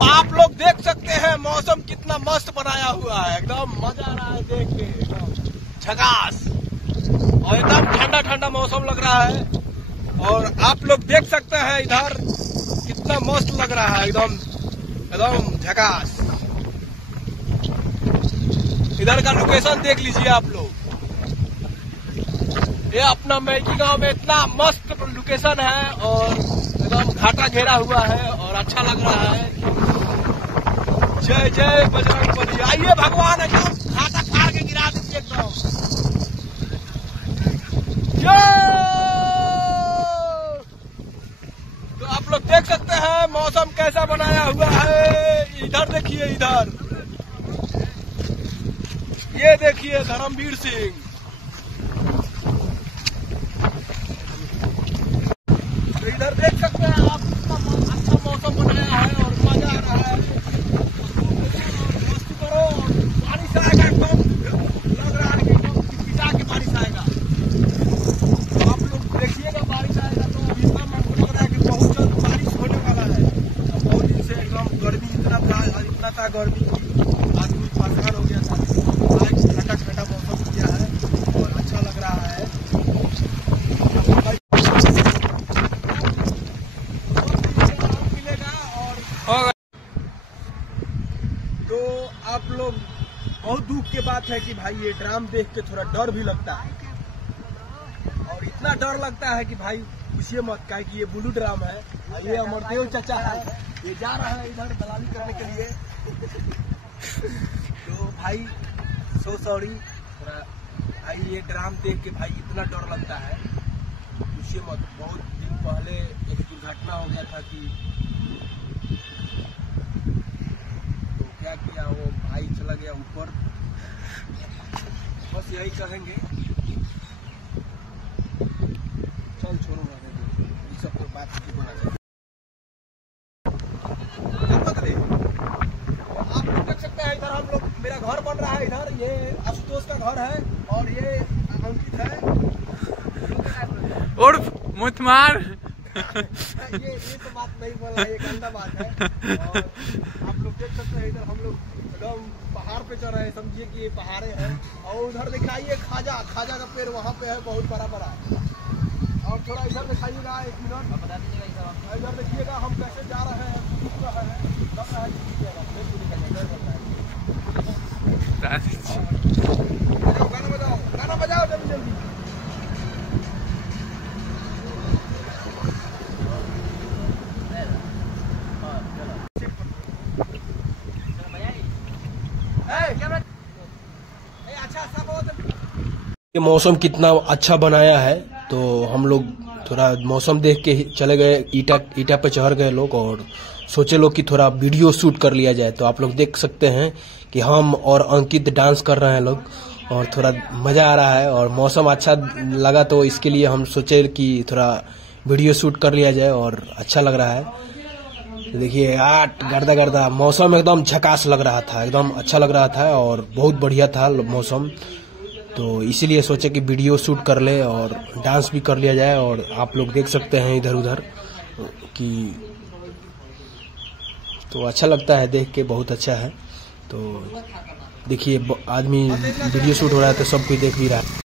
आप लोग देख सकते हैं मौसम कितना मस्त बनाया हुआ है, एकदम मजा आ रहा है देख के, एकदम झकास और एकदम ठंडा ठंडा मौसम लग रहा है। और आप लोग देख सकते हैं इधर कितना मस्त लग रहा है, एकदम एकदम झकास। इधर का लोकेशन देख लीजिए आप लोग, ये अपना मैकी गांव में इतना मस्त लोकेशन है और एकदम घाटा घेरा हुआ है और अच्छा लग रहा है। जय जय बजरंगबली। आइए भगवान एकदम घाटा फाड़ के गिरा दीजिए एकदम। तो आप लोग देख सकते हैं मौसम कैसा बनाया हुआ है। इधर देखिए, इधर ये देखिए धर्मवीर सिंह। तो इधर देख सकते हैं आप कितना अच्छा मौसम बनाया है और मजा आ रहा है। मस्ती करो, बारिश आएगा एकदम, लग रहा है कि एकदम पिटा के बारिश आएगा। तो आप लोग देखिएगा बारिश आएगा तो इतना मन लग रहा है कि बहुत जल्द बारिश होने वाला है। बहुत दिन से एकदम गर्मी इतना था गर्मी, आदमी परेशान हो गया था। ठंडा ठंडा मौसम किया है और अच्छा लग रहा है। तो आप लोग, बहुत दुख की बात है कि भाई ये ड्राम देख के थोड़ा डर भी लगता है और इतना डर लगता है कि भाई पूछिए मत, क्या कि ये ब्लू ड्राम है और ये अमरदेव चाचा है, ये जा रहा है इधर दलाली करने के लिए। तो भाई सो सॉरी, थोड़ा भाई ये ड्राम देख के भाई इतना डर लगता है पूछिए मत। बहुत दिन पहले एक दुर्घटना हो गया था कि क्या किया, वो भाई चला गया ऊपर। बस यही कहेंगे, चल छोड़ो ये सब तो बात की बना है। आप लोग देख सकते हैं इधर हम लोग, मेरा घर बन रहा है इधर, ये आशुतोष का घर है और ये अंकित है उर्फ मुथमार। ये तो बात नहीं बोला, ये गंदा बात है। और आप लोग देख सकते हैं इधर हम लोग एकदम पहाड़ पे चढ़ रहे हैं, समझिए कि ये पहाड़े हैं। और उधर दिखाइए खाजा का पेड़ वहाँ पे है, बहुत बड़ा बड़ा। और थोड़ा इधर दिखाइएगा, एक मिनट बता दीजिएगा। इधर देखिएगा हम कैसे जा रहे हैं, लग रहा है गाना बजाओ जल्दी जल्दी। ये मौसम कितना अच्छा बनाया है, तो हम लोग थोड़ा मौसम देख के चले गए, ईटा पे चढ़ गए लोग और सोचे लोग कि थोड़ा वीडियो शूट कर लिया जाए। तो आप लोग देख सकते हैं कि हम और अंकित डांस कर रहे हैं लोग और थोड़ा मजा आ रहा है और मौसम अच्छा लगा, तो इसके लिए हम सोचे कि थोड़ा वीडियो शूट कर लिया जाए और अच्छा लग रहा है। तो देखिए गर्दा गर्दा मौसम एकदम झकास लग रहा था, एकदम अच्छा लग रहा था और बहुत बढ़िया था मौसम। तो इसीलिए सोचे कि वीडियो शूट कर ले और डांस भी कर लिया जाए। और आप लोग देख सकते हैं इधर उधर कि तो अच्छा लगता है देख के, बहुत अच्छा है। तो देखिए आदमी वीडियो शूट हो रहा है तो सब कोई देख भी रहा है।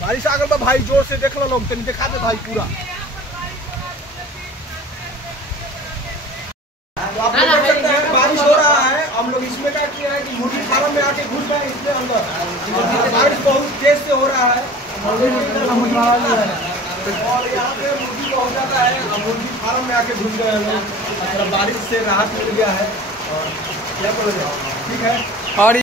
बारिश आ गया भाई, जोर से देख लो लोग, दिखा दे भाई पूरा। तो आप लोग देख सकते हैं बारिश हो रहा है। हम लोग इसमें क्या किया है कि मुर्गी फार्म में आके घुस गए इसके अंदर। बारिश बहुत तेज से हो रहा है और यहाँ पे मुर्गी बहुत ज्यादा है, मुर्गी फार्म में आके घुस गए लोग। बारिश से राहत मिल गया है और क्या करोगे, ठीक है। और